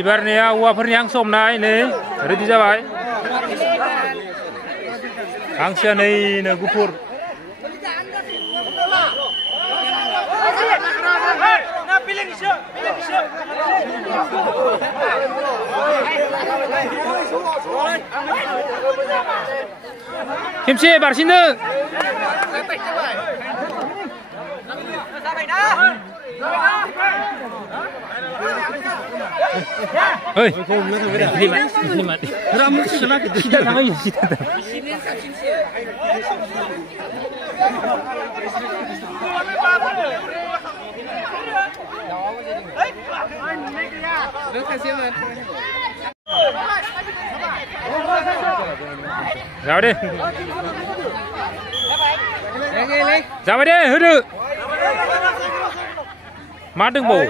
एबारनिया औवाफोरनि हांसो हमनाय नै रेडि जाबाय हांसोआ नैनो गुफुर खेमसे बारसिनो Oi, limat. Ramu sudah kita namanya kita. Jauh deh. Jauh deh, hudu. Madeng bau.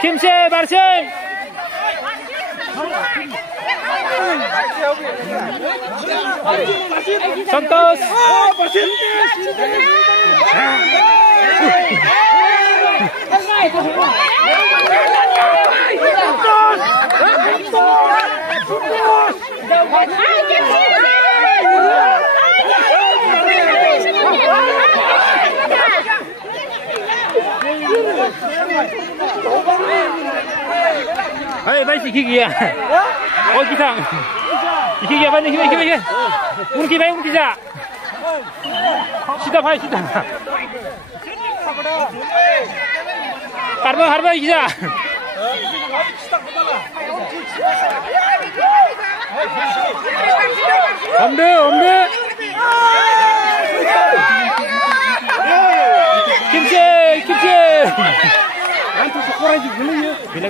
Kimse barsin. Santos. Hei, baik sikit ya. Oh kita. Sikit ya, baik sikit. Unki baik unki ja. Sida baik sida. Harba kita. Omde. Kimse. Antu sekolah juga ni. Bila.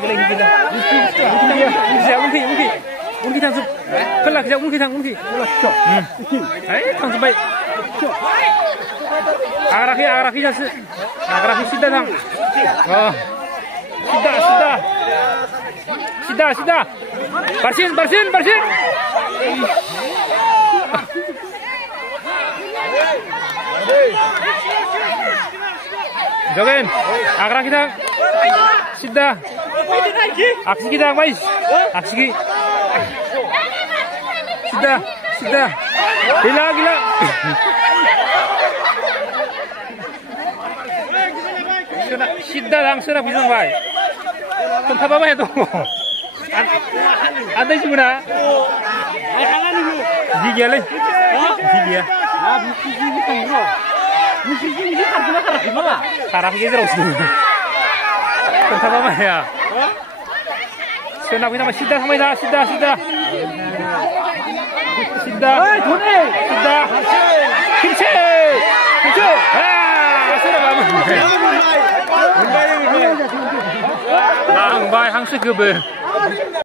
Unki tangsup. Kelak jauh unki. Hai, tangsup baik. Araki jasa. Araki sida tang. Oh. Sida. Barsin. Jogen, agra kita. Sida. Aksi kita guys. Aksi. Sida. Gila. Sida langsung nak pisang baik. Kenapa baik tu? Ada juga na. Gigi leh. Gigi. Gigi tengok. Gigi karena terus tu. Kenapa baik ya? Kenapa kita sida sama dah sida. Sida. Kimse. Sudah bagus. Nang baik hang segebe.